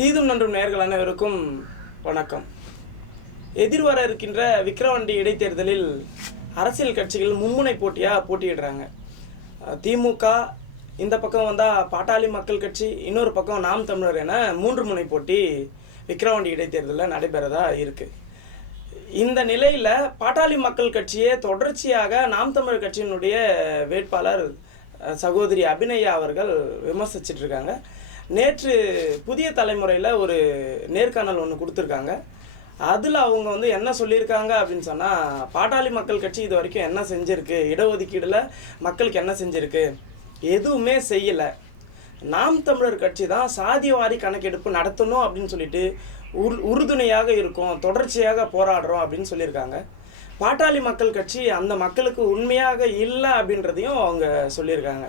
தீதும் நன்றும் நேர்கள் அனைவருக்கும் வணக்கம். எதிர்வர இருக்கின்ற விக்கிரவாண்டி இடைத்தேர்தலில் அரசியல் கட்சிகள் மும்முனை போட்டியாக போட்டியிடுறாங்க. திமுக இந்த பக்கம் வந்தால் பாட்டாளி மக்கள் கட்சி இன்னொரு பக்கம் நாம் தமிழர் என மூன்று முனை போட்டி விக்கிரவாண்டி இடைத்தேர்தலில் நடைபெறதா இருக்குது இந்த நிலையில் பாட்டாளி மக்கள் கட்சியே தொடர்ச்சியாக நாம் தமிழர் கட்சியினுடைய வேட்பாளர் சகோதரி அபிநயா அவர்கள் விமர்சிச்சிட்ருக்காங்க இருக்காங்க. நேற்று புதிய தலைமுறையில் ஒரு நேர்காணல் ஒன்று கொடுத்துருக்காங்க. அதில் அவங்க வந்து என்ன சொல்லியிருக்காங்க அப்படின்னு சொன்னால் பாட்டாளி மக்கள் கட்சி இது வரைக்கும் என்ன செஞ்சுருக்கு? இடஒதுக்கீடில் மக்களுக்கு என்ன செஞ்சுருக்கு? எதுவுமே செய்யலை. நாம் தமிழர் கட்சி தான் சாதிவாரி கணக்கெடுப்பு நடத்தணும் அப்படின்னு சொல்லிட்டு உரு உறுதுணையாக இருக்கும் தொடர்ச்சியாக போராடுறோம் அப்படின்னு சொல்லியிருக்காங்க. பாட்டாளி மக்கள் கட்சி அந்த மக்களுக்கு உண்மையாக இல்லை அப்படின்றதையும் அவங்க சொல்லியிருக்காங்க.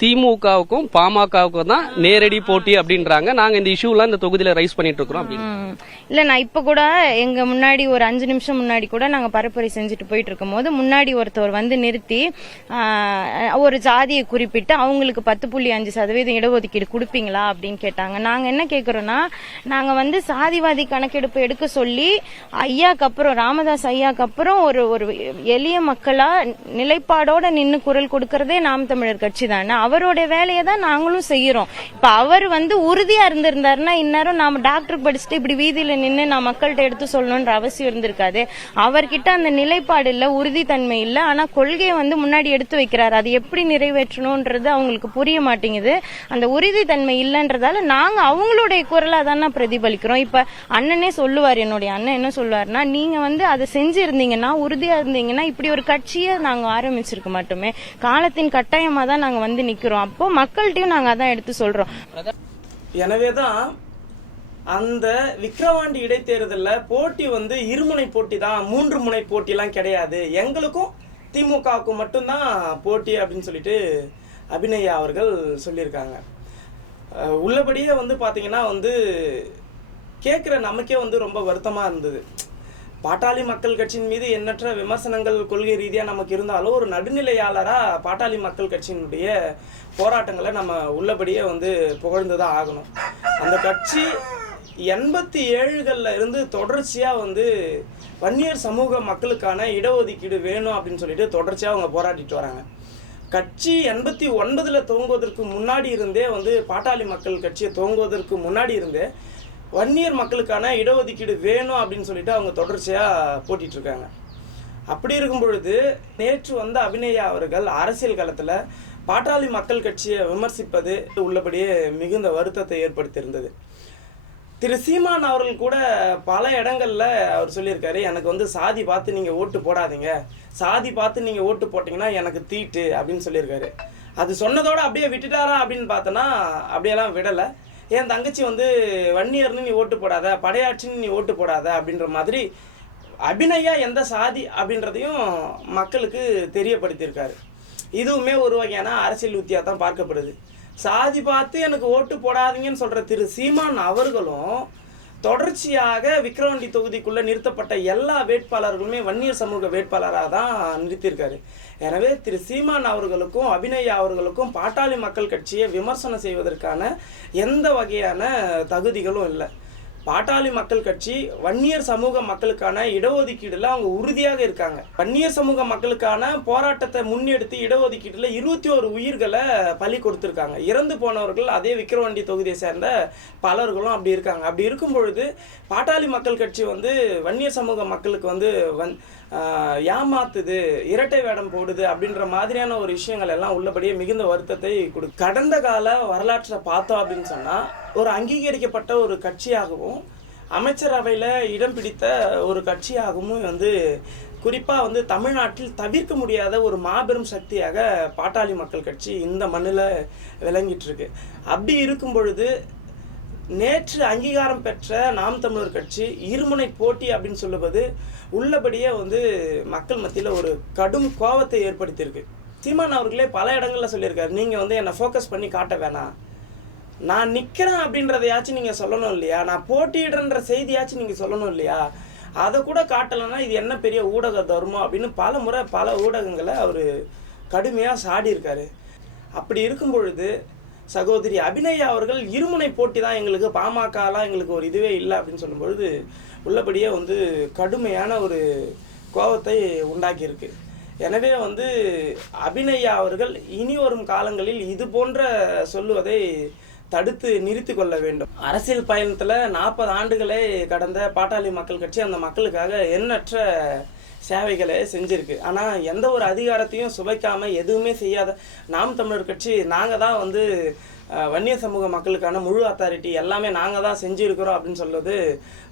திமுகவுக்கும் பாமகவுக்கும் தான் நேரடி போட்டி அப்படின்றாங்க. நாங்க இந்த இஷ்யூலாம் இந்த தொகுதியில ரைஸ் பண்ணிட்டு இருக்கிறோம் அப்படின்னு. இல்ல நான் இப்ப கூட எங்க முன்னாடி ஒரு அஞ்சு நிமிஷம் முன்னாடி கூட நாங்க பரப்புரை செஞ்சுட்டு போயிட்டு இருக்கும் போது முன்னாடி ஒருத்தவர் வந்து நிறுத்தி ஒரு ஜாதியை குறிப்பிட்டு அவங்களுக்கு பத்து புள்ளி அஞ்சு சதவீதம் இடஒதுக்கீடு கொடுப்பீங்களா அப்படின்னு கேட்டாங்க. நாங்க என்ன கேக்குறோம்னா நாங்க வந்து சாதிவாதி கணக்கெடுப்பு எடுக்க சொல்லி ஐயாக்கு அப்புறம் ராமதாஸ் ஐயாக்கு அப்புறம் ஒரு ஒரு எளிய மக்களா நிலைப்பாடோட நின்று குரல் கொடுக்கறதே நாம் தமிழர் கட்சி தானே. அவரோட வேலையை தான் நாங்களும் செய்யறோம். இப்ப அவர் வந்து உறுதியா இருந்திருந்தாருன்னா இந்நேரம் நாம டாக்டர் படிச்சுட்டு இப்படி வீதியில நின்று நான் மக்கள்கிட்ட எடுத்து சொல்லணும்ன்ற அவசியம் இருந்திருக்காது. அவர்கிட்ட அந்த நிலைப்பாடு இல்ல உறுதித்தன்மை இல்ல. ஆனா கொள்கையை வந்து முன்னாடி எடுத்து வைக்கிறார். அது எப்படி நிறைவேற்றணும்ன்றது அவங்களுக்கு புரிய மாட்டேங்குது. அந்த உறுதித்தன்மை இல்லைன்றதால நாங்க அவங்களுடைய குரலா தானே பிரதிபலிக்கிறோம். இப்ப அண்ணனே சொல்லுவார் என்னுடைய அண்ணன் என்ன சொல்லுவாருன்னா நீங்க வந்து அதை செஞ்சிருந்தீங்கன்னா உறுதியா இருந்தீங்கன்னா இப்படி ஒரு கட்சியை நாங்க ஆரம்பிச்சிருக்க மாட்டோமே. காலத்தின் கட்டாயமா தான் நாங்க வந்து நிக்கிறோம் அப்போ மக்கள்கிட்டயும் நாங்க அதான் எடுத்து சொல்றோம். எனவே தான் அந்த விக்கிரவாண்டி இடைத்தேர்தலில் போட்டி வந்து இருமுனை போட்டி தான் மூன்று முனை போட்டிலாம் கிடையாது. எங்களுக்கும் திமுகவுக்கும் மட்டும்தான் போட்டி அப்படின்னு சொல்லிட்டு அபிநயா அவர்கள் சொல்லியிருக்காங்க. உள்ளபடியே வந்து பார்த்தீங்கன்னா வந்து கேட்குற நமக்கே வந்து ரொம்ப வருத்தமாக இருந்தது. பாட்டாளி மக்கள் கட்சியின் மீது எண்ணற்ற விமர்சனங்கள் கொள்கை ரீதியாக நமக்கு இருந்தாலும் ஒரு நடுநிலையாளராக பாட்டாளி மக்கள் கட்சியினுடைய போராட்டங்களை நம்ம உள்ளபடியே வந்து புகழ்ந்து தான் ஆகணும். அந்த கட்சி எண்பத்தி ஏழுகளில் இருந்து தொடர்ச்சியாக வந்து வன்னியர் சமூக மக்களுக்கான இடஒதுக்கீடு வேணும் அப்படின்னு சொல்லிட்டு தொடர்ச்சியாக அவங்க போராடிட்டு வராங்க. கட்சி எண்பத்தி ஒன்பதில் துவங்குவதற்கு முன்னாடி இருந்தே வந்து பாட்டாளி மக்கள் கட்சியை துவங்குவதற்கு முன்னாடி இருந்தே வன்னியர் மக்களுக்கான இடஒதுக்கீடு வேணும் அப்படின்னு சொல்லிட்டு அவங்க தொடர்ச்சியாக போட்டிகிட்டு இருக்காங்க. அப்படி இருக்கும் பொழுது நேற்று வந்த அபிநயா அவர்கள் அரசியல் களத்தில் பாட்டாளி மக்கள் கட்சியை விமர்சிப்பது உள்ளபடியே மிகுந்த வருத்தத்தை ஏற்படுத்தியிருந்தது. திரு சீமான் அவர்கள் கூட பல இடங்களில் அவர் சொல்லியிருக்காரு எனக்கு வந்து சாதி பார்த்து நீங்கள் ஓட்டு போடாதீங்க. சாதி பார்த்து நீங்கள் ஓட்டு போட்டிங்கன்னா எனக்கு தீட்டு அப்படின்னு சொல்லியிருக்காரு. அது சொன்னதோடு அப்படியே விட்டுட்டாரா அப்படின்னு பார்த்தோன்னா அப்படியெல்லாம் விடலை. என் தங்கச்சி வந்து வன்னியர்னு நீ ஓட்டு போடாத படையாட்சின்னு நீ ஓட்டு போடாத அப்படின்ற மாதிரி அபிநயா எந்த சாதி அப்படின்றதையும் மக்களுக்கு தெரியப்படுத்தியிருக்காரு. இதுவுமே ஒரு வகையான அரசியல் உத்தியாக தான் பார்க்கப்படுது. சாதி பார்த்து எனக்கு ஓட்டு போடாதீங்கன்னு சொல்கிற திரு சீமான் அவர்களும் தொடர்ச்சியாக விக்ரவாண்டி தொகுதிக்குள்ளே நிறுத்தப்பட்ட எல்லா வேட்பாளர்களுமே வன்னியர் சமூக வேட்பாளராக தான் நிறுத்தியிருக்காரு. எனவே திரு சீமான் அவர்களுக்கும் அபிநயா அவர்களுக்கும் பாட்டாளி மக்கள் கட்சியை விமர்சனம் செய்வதற்கான எந்த வகையான தகுதிகளும் இல்லை. பாட்டாளி மக்கள் கட்சி வன்னியர் சமூக மக்களுக்கான இடஒதுக்கீடுல அவங்க உறுதியாக இருக்காங்க. வன்னியர் சமூக மக்களுக்கான போராட்டத்தை முன்னெடுத்து இடஒதுக்கீடுல இருபத்தி ஒரு உயிர்களை பலி கொடுத்துருக்காங்க. இறந்து போனவர்கள் அதே விக்கிரவாண்டி தொகுதியை சேர்ந்த பலர்களும் அப்படி இருக்காங்க. அப்படி இருக்கும் பொழுது பாட்டாளி மக்கள் கட்சி வந்து வன்னியர் சமூக மக்களுக்கு வந்து வந் ஏமாத்துது இரட்டை வேடம் போடுது அப்படின்ற மாதிரியான ஒரு விஷயங்கள் எல்லாம் உள்ளபடியே மிகுந்த வருத்தத்தை கொடு கடந்த கால வரலாற்றை பார்த்தோம் அப்படின்னு சொன்னால் ஒரு அங்கீகரிக்கப்பட்ட ஒரு கட்சியாகவும் அமைச்சரவையில் இடம் பிடித்த ஒரு கட்சியாகவும் வந்து குறிப்பாக வந்து தமிழ்நாட்டில் தவிர்க்க முடியாத ஒரு மாபெரும் சக்தியாக பாட்டாளி மக்கள் கட்சி இந்த மண்ணில் விளங்கிட்டு இருக்கு அப்படி இருக்கும் பொழுது நேற்று அங்கீகாரம் பெற்ற நாம் தமிழர் கட்சி இருமுனை போட்டி அப்படின்னு சொல்லுவது உள்ளபடியே வந்து மக்கள் மத்தியில் ஒரு கடும் கோபத்தை ஏற்படுத்தியிருக்கு. சீமான் அவர்களே பல இடங்களில் சொல்லியிருக்காரு நீங்கள் வந்து என்னை ஃபோக்கஸ் பண்ணி காட்ட வேணாம். நான் நிற்கிறேன் அப்படின்றதையாச்சும் நீங்கள் சொல்லணும் இல்லையா? நான் போட்டியிடுறன்ற செய்தியாச்சும் நீங்கள் சொல்லணும் இல்லையா? அதை கூட காட்டலைன்னா இது என்ன பெரிய ஊடக தர்மம் அப்படின்னு பல முறை பல ஊடகங்களை அவர் கடுமையாக சாடியிருக்காரு. அப்படி இருக்கும் பொழுது சகோதரி அபிநயா அவர்கள் இருமுனை போட்டி தான் எங்களுக்கு பாமகலாம் எங்களுக்கு ஒரு இதுவே இல்லை அப்படின்னு சொல்லும்பொழுது உள்ளபடியே வந்து கடுமையான ஒரு கோபத்தை உண்டாக்கியிருக்கு. எனவே வந்து அபிநயா அவர்கள் இனி வரும் காலங்களில் இது போன்ற சொல்லுவதை தடுத்து நிறுத்தி கொள்ள வேண்டும். அரசியல் பயணத்தில் நாற்பது ஆண்டுகளே கடந்த பாட்டாளி மக்கள் கட்சி அந்த மக்களுக்காக எண்ணற்ற சேவைகளை செஞ்சுருக்கு. ஆனால் எந்த ஒரு அதிகாரத்தையும் சுவைக்காமல் எதுவுமே செய்யாத நாம் தமிழர் கட்சி நாங்கள் தான் வந்து வன்னிய சமூக மக்களுக்கான முழு அத்தாரிட்டி எல்லாமே நாங்கள் தான் செஞ்சுருக்கிறோம் அப்படின்னு சொல்வது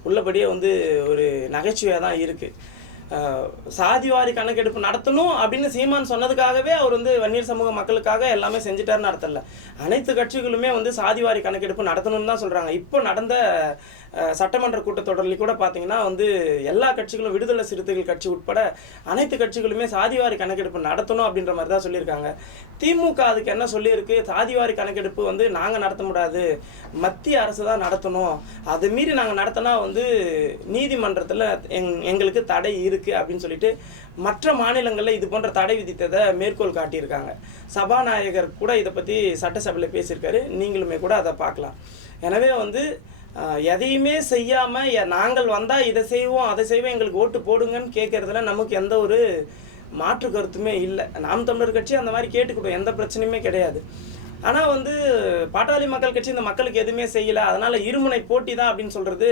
உள்ளபடியே வந்து ஒரு நகைச்சுவையாக தான் இருக்குது சாதிவாரி கணக்கெடுப்பு நடத்தணும் அப்படின்னு சீமான் சொன்னதுக்காகவே அவர் வந்து வன்னியர் சமூக மக்களுக்காக எல்லாமே செஞ்சுட்டாருன்னு நடத்தல அனைத்து கட்சிகளுமே வந்து சாதிவாரி கணக்கெடுப்பு நடத்தணும்னு தான் சொல்கிறாங்க இப்போ நடந்த சட்டமன்ற கூட்டத்தொடரில் கூட பார்த்தீங்கன்னா வந்து எல்லா கட்சிகளும் விடுதலை சிறுத்தைகள் கட்சி உட்பட அனைத்து கட்சிகளுமே சாதிவாரி கணக்கெடுப்பு நடத்தணும் அப்படின்ற மாதிரி தான் சொல்லியிருக்காங்க. திமுக அதுக்கு என்ன சொல்லியிருக்கு? சாதிவாரி கணக்கெடுப்பு வந்து நாங்கள் நடத்த முடியாது. மத்திய அரசு தான் நடத்தணும். அதை மீறி நாங்கள் நடத்தினா வந்து நீதிமன்றத்தில் எங் எங்களுக்கு தடை இருக்குது அப்படின்னு சொல்லிட்டு மற்ற மாநிலங்களில் இது போன்ற தடை விதித்ததை மேற்கோள் காட்டியிருக்காங்க. சபாநாயகர் கூட இதை பற்றி சட்டசபையில் பேசியிருக்காரு. நீங்களுமே கூட அதை பார்க்கலாம். எனவே வந்து எதையுமே செய்யாமல் நாங்கள் வந்தால் இதை செய்வோம் அதை செய்வோம் எங்களுக்கு ஓட்டு போடுங்கன்னு கேட்கறதுல நமக்கு எந்த ஒரு மாற்று கருத்துமே இல்லை. நாம் தமிழர் கட்சி அந்த மாதிரி கேட்டுக்கிட்டோம். எந்த பிரச்சனையுமே கிடையாது. ஆனால் வந்து பாட்டாளி மக்கள் கட்சி இந்த மக்களுக்கு எதுவுமே செய்யலை. அதனால் இருமுனை போட்டி தான் அப்படின்னு சொல்கிறது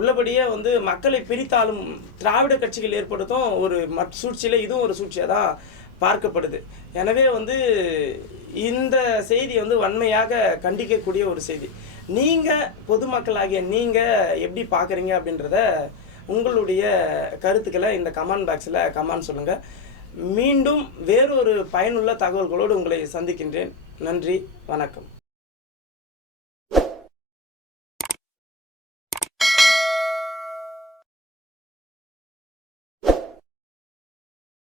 உள்ளபடியே வந்து மக்களை பிரித்தாலும் திராவிட கட்சிகள் ஏற்படுத்தும் ஒரு மற் சூழ்ச்சியில் இதுவும் ஒரு சூழ்ச்சியாக தான் பார்க்கப்படுது. எனவே வந்து இந்த செய்தி வந்து வன்மையாக கண்டிக்கக்கூடிய ஒரு செய்தி. நீங்கள் பொதுமக்களாகிய நீங்கள் எப்படி பார்க்குறீங்க அப்படின்றத உங்களுடைய கருத்துக்களை இந்த கமெண்ட் பாக்ஸில் கமெண்ட் சொல்லுங்கள் மீண்டும் வேறொரு பயனுள்ள தகவல்களோடு உங்களை சந்திக்கின்றேன். நன்றி வணக்கம்.